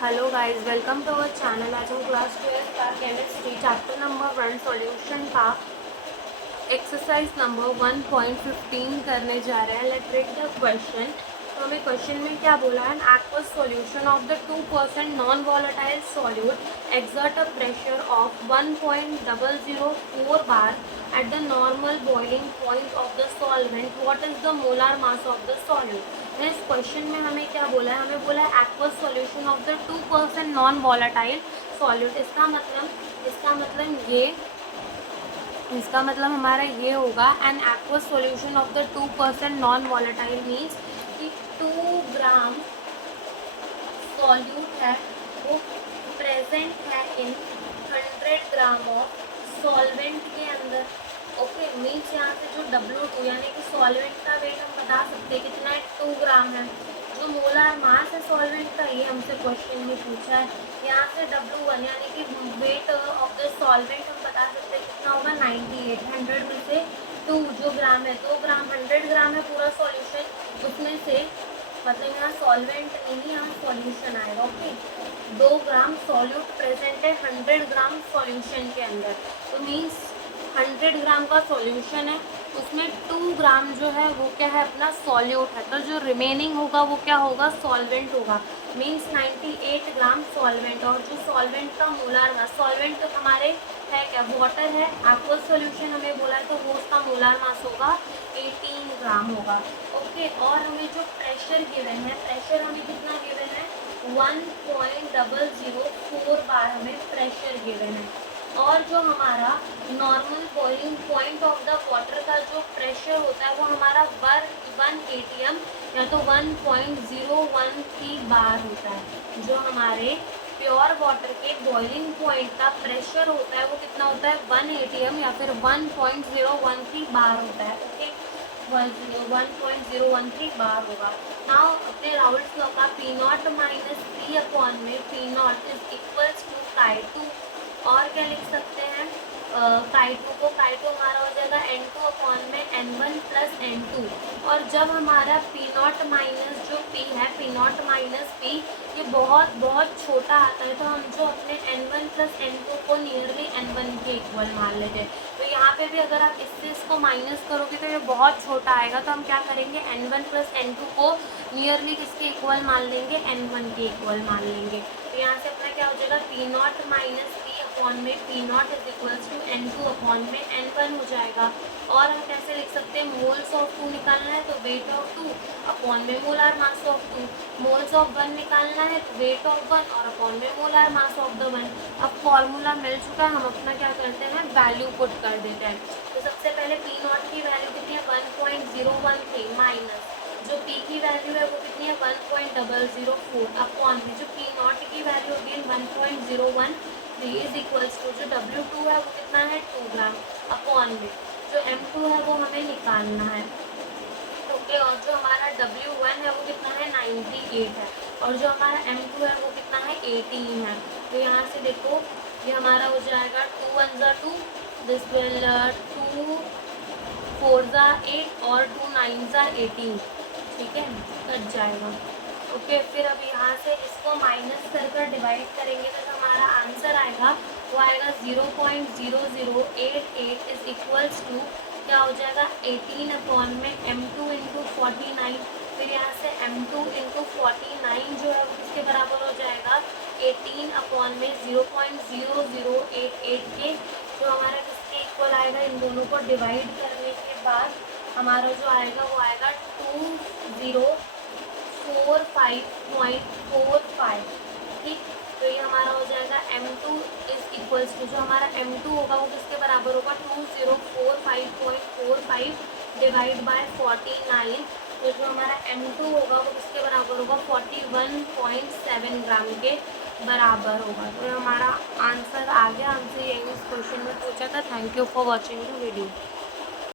Hello guys, welcome to our channel. आज हम class 12 का केमिस्ट्री चैप्टर नंबर 1 सॉल्यूशन का एक्सरसाइज नंबर 1.15 करने जा रहे हैं। Let's read the question. तो हमें क्वेश्चन में क्या बोला है, aqueous solution of the 2% non volatile solute exert a pressure of 1.004 bar at the normal boiling point of the solvent. What is the molar mass of the solute? इस question में हमें क्या बोला है, हमें बोला है aqueous solution of the 2% non volatile solute. इसका मतलब हमारा ये होगा, an aqueous solution of the 2% non volatile means कि 2 ग्राम सॉल्यूट है वो प्रेजेंट है इन 100 ग्राम ऑफ सॉल्वेंट के अंदर। ओके, मीन्स यहाँ से जो W2 यानी कि सॉल्वेंट का वेट हम बता सकते हैं कितना है, 2 ग्राम है। जो मोलार मास है सॉल्वेंट का, ये हमसे क्वेश्चन में पूछा है। यहाँ से W1 यानी कि वेट ऑफ द सॉल्वेंट हम बता सकते हैं कितना होगा, 98। 100 में से 2 जो ग्राम है, 2 ग्राम, 100 ग्राम है पूरा सॉल्यूशन, उसमें से मतलब यहाँ सॉल्वेंट नहीं, यहाँ सॉल्यूशन आएगा। ओके, 2 ग्राम सॉल्यूट प्रेजेंट है 100 ग्राम सॉल्यूशन के अंदर। तो मीन्स 100 ग्राम का सॉल्यूशन है, उसमें 2 ग्राम जो है वो क्या है, अपना सॉल्यूट है। तो जो रिमेनिंग होगा वो क्या होगा, सॉल्वेंट होगा। मीन्स 98 ग्राम सॉल्वेंट। और जो सॉल्वेंट का मोलार मास, सॉल्वेंट तो हमारे है क्या, वाटर है। एक्वस सॉल्यूशन हमें बोला है तो वो उसका मोलार मास होगा 18 ग्राम होगा। ओके, और हमें जो प्रेशर गिवन है, प्रेशर हमें कितना गिवन है, 1.004 बार हमें प्रेशर गिवन है। और जो हमारा normal boiling point of the water का जो प्रेशर होता है वो हमारा 1 atm या तो 1.013 बार होता है। जो हमारे प्योर वाटर के बॉइलिंग पॉइंट का प्रेशर होता है वो कितना होता है, 1 atm या फिर 1.013 बार होता है। ओके, 1.013 बार होगा। नाउ अपने राउल्स लॉ का P naught minus P upon में P naught is equals to Chi2। और क्या लिख सकते हैं, Chi2 को, Chi2 हमारा हो जाएगा N2 अपॉन में N1 प्लस N2। और जब हमारा P नॉट माइनस जो P है, P नॉट माइनस P ये बहुत बहुत छोटा आता है, तो हम जो अपने N1 प्लस N2 को नियरली N1 के इक्वल मान लेते हैं। तो यहाँ पे भी अगर आप इससे इसको माइनस करोगे तो ये बहुत छोटा आएगा, तो हम क्या करेंगे, N1 प्लस N2 को नियरली किसके इक्वल मान लेंगे, N1 के इक्वल मान लेंगे। तो यहाँ से अपना क्या हो जाएगा, P naught minus P upon में P naught is equals to N2 upon में N1 हो जाएगा। और हम कैसे लिख सकते हैं, मोल्स ऑफ 2 निकालना है तो वेट ऑफ 2 अपॉन में molar mass of 2। Moles of 1 निकालना है तो वेट ऑफ 1 और अपॉन में मोलार मास ऑफ द 1। अब फॉर्मूला मिल चुका है, हम अपना क्या करते हैं, वैल्यू पुट कर देते हैं। तो सबसे पहले P नॉट की वैल्यू कितनी है, 1.013 माइनस जो P की वैल्यू है वो कितनी है, 1.004 अपॉन में जो P नॉट की वैल्यू होगी 1.013 इज इक्वल्स टू जो W2 है वो कितना है, 2 ग्राम अपॉन में जो M2 है वो हमें निकालना है। ओके, और जो हमारा W1 है वो कितना है, 98 है। और जो हमारा M2 है वो कितना है, 18 है। तो यहाँ से देखो ये हमारा हो जाएगा 2 1 ज़ा 2, दिस विल 2 4 ज़ा 8 और 2 9 ज़ा 18। ठीक है, कट जाएगा। ओके, फिर अब यहाँ से इसको माइनस कर डिवाइड करेंगे तो जो हमारा आंसर आएगा वो आएगा 0.0088 इज इक्वल्स टू क्या हो जाएगा, 18 अपॉन में M2 इंटू 49। फिर यहाँ से M2 इंटू 49 जो है वो किसके बराबर हो जाएगा, 18 अपॉन में 0.0088 के, जो हमारा किसके इक्वल आएगा, इन दोनों को डिवाइड करने के बाद हमारा जो आएगा वो आएगा 2045.45। ठीक, तो ये हमारा हो जाएगा M2 इज इक्वल्स टू जो हमारा M2 होगा वो किसके बराबर होगा, 2045.45 डिवाइड बाय 49। तो जो हमारा M2 होगा वो किसके बराबर होगा, 41.7 ग्राम के बराबर होगा। तो हमारा आंसर आ गया, हमसे यही इस क्वेश्चन में पूछा था। Thank you for watching the video.